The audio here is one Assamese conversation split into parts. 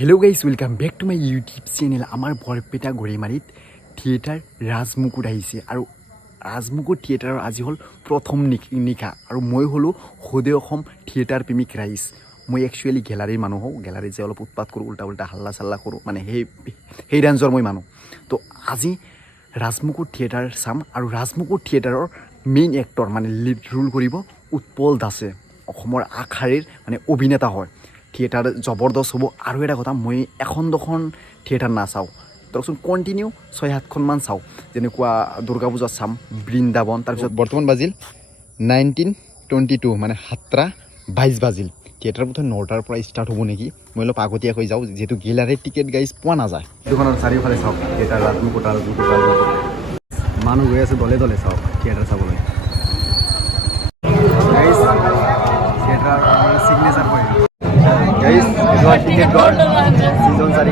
Hello' guys welcome back to my YouTube channel. আমাৰ বৰপেটা গৰিমাৰীত থিয়েটাৰ ৰাজমুকুট আহিছে আৰু ৰাজমুকুট থিয়েটাৰৰ আজি হ'ল প্ৰথম নিশা আৰু মই হ'লোঁ সদে অসম থিয়েটাৰ প্ৰেমিক ৰাইজ। মই একচুৱেলি গেলাৰীৰ মানুহ হওঁ, গেলাৰীত যে অলপ উৎপাত কৰোঁ, উল্টা হাল্লা চাল্লা কৰোঁ, মানে সেই ৰেঞ্জৰ মই মানুহ। তো আজি ৰাজমুকুট থিয়েটাৰ চাম আৰু ৰাজমুকুট থিয়েটাৰৰ মেইন এক্টৰ মানে লিড ৰোল কৰিব উৎপল দাসে। অসমৰ আগশাৰীৰ মানে অভিনেতা হয়। থিয়েটাৰ জবৰদস্ত হ'ব। আৰু এটা কথা, মই এখন দুখন থিয়েটাৰ নাচাওঁ, ধৰকচোন কণ্টিনিউ 6-7খনমান চাওঁ। যেনেকুৱা দুৰ্গা পূজা চাম, বৃন্দাবন, তাৰপিছত বৰ্তমান বাজিল 19:22 মানে 7:22 বাজিল। থিয়েটাৰ বোধহয় 9টাৰ পৰা ষ্টাৰ্ট হ'ব নেকি। মই অলপ আগতীয়াকৈ যাওঁ, যিহেতু গেলাৰীৰ টিকেট গাইজ পোৱা নাযায়। দুখনৰ চাৰিওফালে চাওক থিয়েটাৰ ৰাজমুকুট মানুহ গৈ আছে দলে দলে চাওক থিয়েটাৰ চাবলৈ। থিয়েটাৰ চিগনেচাৰ কৰি টিকেট ঘৰ ছিজন 4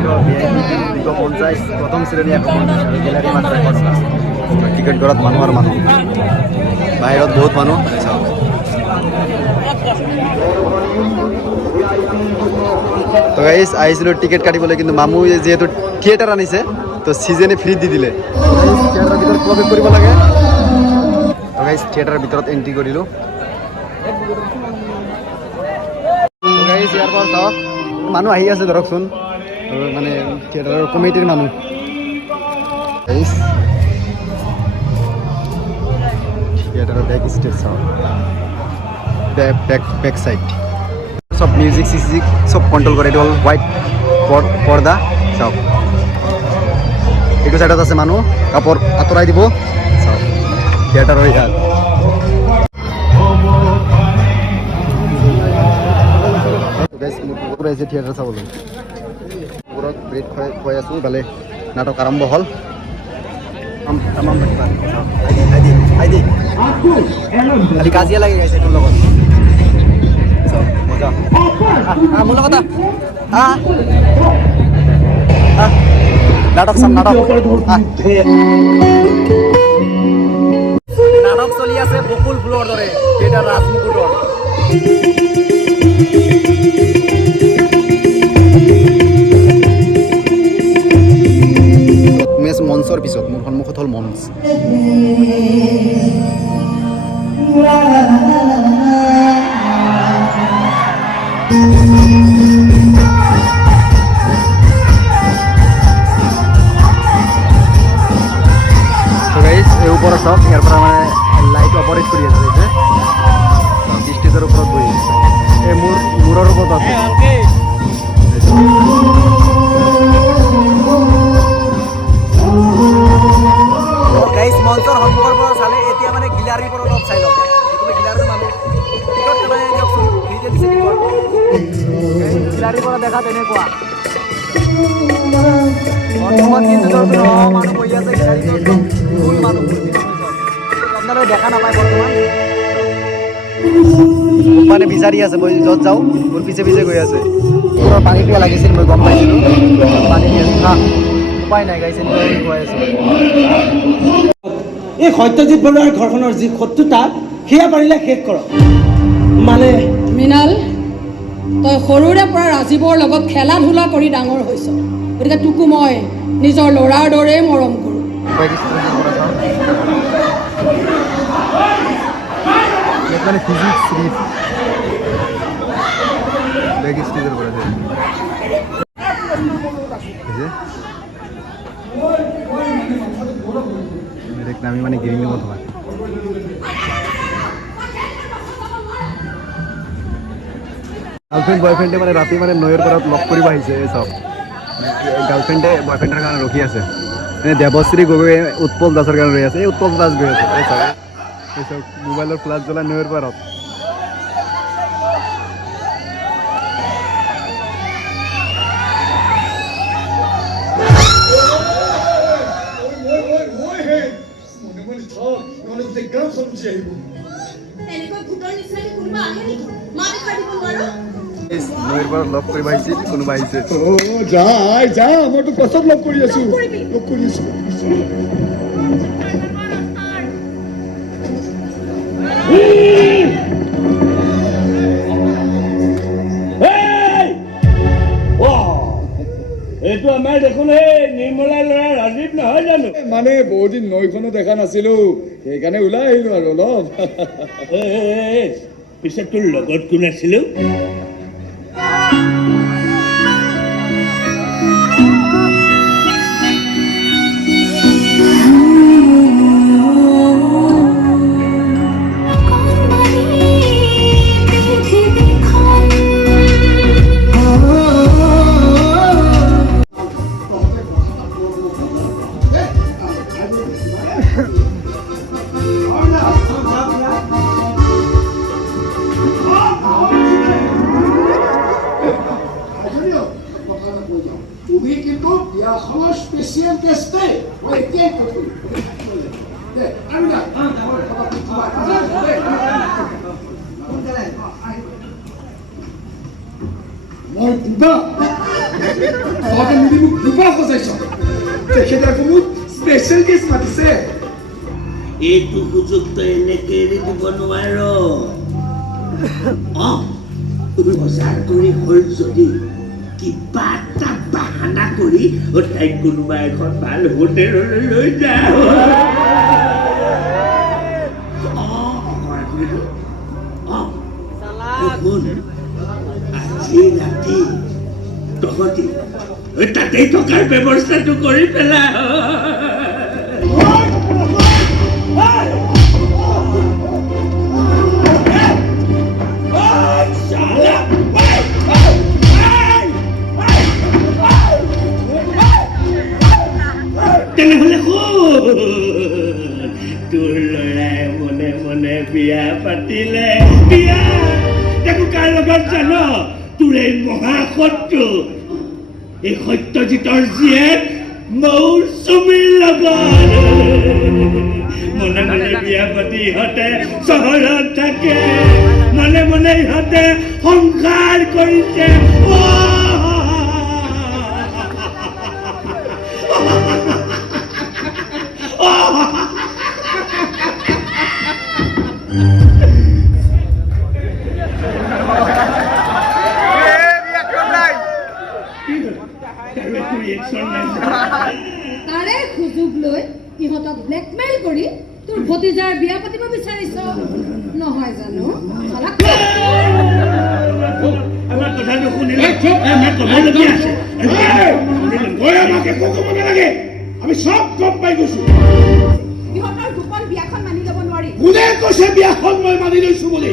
250 প্ৰথম শ্ৰেণী 150 আৰু গেলাৰী মাত্ৰ 100 টকা। টিকেট ঘৰত মানুহ আৰু মানুহ, বাহিৰত বহুত মানুহ। তো গাইজ আহিছিলোঁ টিকেট কাটিবলৈ, কিন্তু মামু যিহেতু থিয়েটাৰ আনিছে তো ছিজনে ফ্ৰী দি দিলে। থিয়েটাৰৰ ভিতৰত প্ৰৱেশ কৰিব লাগে। তো গাইজ থিয়েটাৰৰ ভিতৰত এণ্ট্ৰি কৰিলোঁ। ইয়াৰ পৰা চাওক মানুহ আহি আছে ধৰকচোন, মানে থিয়েটাৰৰ কমিটিৰ মানুহ। থিয়েটাৰৰ বেক ষ্টেজ চাওক, বেক চাইড চব মিউজিক চিউজিক চব কণ্ট্ৰল কৰে। এইটো হ'ল হোৱাইট পৰ্দা চাওক। এইটো চাইডত আছে মানুহ, কাপোৰ আঁতৰাই দিব চাওক। থিয়েটাৰৰ ইয়াত থিয়েটাৰ চাবলৈ ওপৰত ব্ৰেড খুৱাই আছোঁ। ইফালে নাটক আৰম্ভ হ'ল। খালি কাজিয়া লাগি গৈছে তোৰ লগত। মজা মোৰ লগত নাটক চাম। নাটক চলি আছে বকুল ফুলৰ দৰে থিয়েটাৰ ৰাজমুকুটৰ। মঞ্চৰ পিছত মোৰ সন্মুখত হ'ল মঞ্চ। এই ওপৰত চাওক, ইয়াৰ পৰা মানে লাইট অপাৰেট কৰি আছে যে ষ্টেজৰ ওপৰত বহি আছে। এই মূৰৰ ওপৰত আছে। মঞ্চৰ সন্মুখৰ পৰা চালে এতিয়া মানে গিলাৰীৰ পৰা অলপ চাই লওক। তুমি গিলাৰীৰ মানুহ টিকট কাটাই দিয়কচোন, ফ্ৰীতে দিছে টিকট। গিলাৰীৰ পৰা দেখা তেনেকুৱা সন্মুখত কিন্তু মানুহ বহি আছে গিলাৰীত, ফুল মানুহ আপোনালোকে দেখা নাপায় বৰ্তমান। মানে বিচাৰি আছে, মই য'ত যাওঁ মোৰ পিছে পিছে গৈ আছে। পুনৰ পানী পিয়া লাগিছিল, মই গম পাইছিলোঁ। পানী পিয়া উপায় নাই গাইছে, খুৱাই আছোঁ। এই সত্যজিৎ বৰুৱাৰ ঘৰখনৰ যি শত্ৰুতা সেয়া পাৰিলে শেষ কৰক। মানে মৃণাল, তই সৰুৰে পৰা ৰাজীৱৰ লগত খেলা ধূলা কৰি ডাঙৰ হৈছ, গতিকে তোকো মই নিজৰ ল'ৰাৰ দৰে মৰম কৰোঁ। আমি মানে গিৰিং ৰুমত হয়। গাৰ্লফ্ৰেণ্ড বয়ফ্ৰেণ্ডে মানে ৰাতি মানে নৈৰ পৰা লগ কৰিব আহিছে চব। গাৰ্লফ্ৰেণ্ডে বয়ফ্ৰেণ্ডৰ কাৰণে ৰখি আছে। দেৱশ্ৰী গগৈ উৎপল দাসৰ কাৰণে ৰৈ আছে। এই উৎপল দাস গৈ আছে চব মোবাইলৰ ফ্লাছ জ্বলাই নৈৰ পাৰত। নৈৰ পৰা লগ কৰিব আহিছিল, কোনোবা আহিছে। যা মইতো পাছত লগ কৰি আছো। এইটো আমাৰ দেখোন এই নিৰ্মলা ল'ৰা ৰাজীৱ নহয় জানো? মানে বহুত দিন নৈখনো দেখা নাছিলো, সেইকাৰণে ওলাই আহিলো আৰু অলপ। পিছে তোৰ লগত কোন আছিলো? তুমি কিন্তু বিয়াখনৰ স্পেচিয়েল গেষ্ট দেই, মই এতিয়াই কৈছো। মই দুবা তহঁতে মিলি মোক দুবা সজাইছ, তেখেতে আকৌ মোক স্পেচিয়েল গেষ্ট মাতিছে। এইটো সুযোগ তই এনেকে এৰি দিব নোৱাৰ। বজাৰ কৰি হ'ল যদি কিবা এটা বাহানা কৰি তাইক কোনোবা এখন ভাল হোটেললৈ লৈ যাওঁ। আজি ৰাতি তহঁতি তাতেই থকাৰ ব্যৱস্থাটো কৰি পেলা। তেনেহলে তোৰ ল'ৰাই মনে মনে বিয়া পাতিলে। বিয়া তাকো কাৰ লগত জান? তোৰ এই মহাশত্ৰু এই সত্যজিতৰ জীয়েক মৌচুমীৰ লগত। মনে মনে বিয়া পাতি ইহঁতে চহৰত থাকে, মনে মনে ইহঁতে সংসাৰ কৰিছে। তাৰে সুযোগ লৈ ইহঁতক ব্লেকমেইল কৰি তোৰ ভতিজাৰ বিয়া পাতিব বিচাৰিছ নহয় জানো? আমাৰ কথাটো শুনিলে আমাৰ ক'বলগীয়া আছে। আমাক একো ক'ব নালাগে, আমি চব গম পাই গৈছো। ইহঁতৰ গোপন বিয়াখন মানি ল'ব নোৱাৰি। কোনে কৈছে বিয়াখন মই মানি লৈছো বুলি?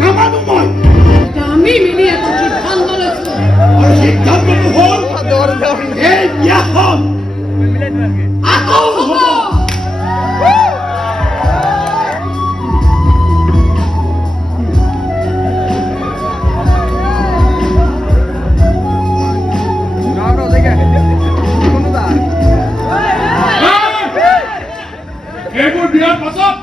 নামানো মই। আমি মিলি এটা সিদ্ধান্ত লৈছো, আৰু সিদ্ধান্তটো হ'ল এই বিয়াখন আকৌ হ'ব। এইবোৰ বিয়াৰ পাছত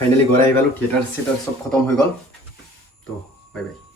ফাইনেলি ঘৰ আহি পালোঁ, থিয়েটাৰ চিয়েটাৰ চব খতম হৈ গ'ল। তো বাই বাই।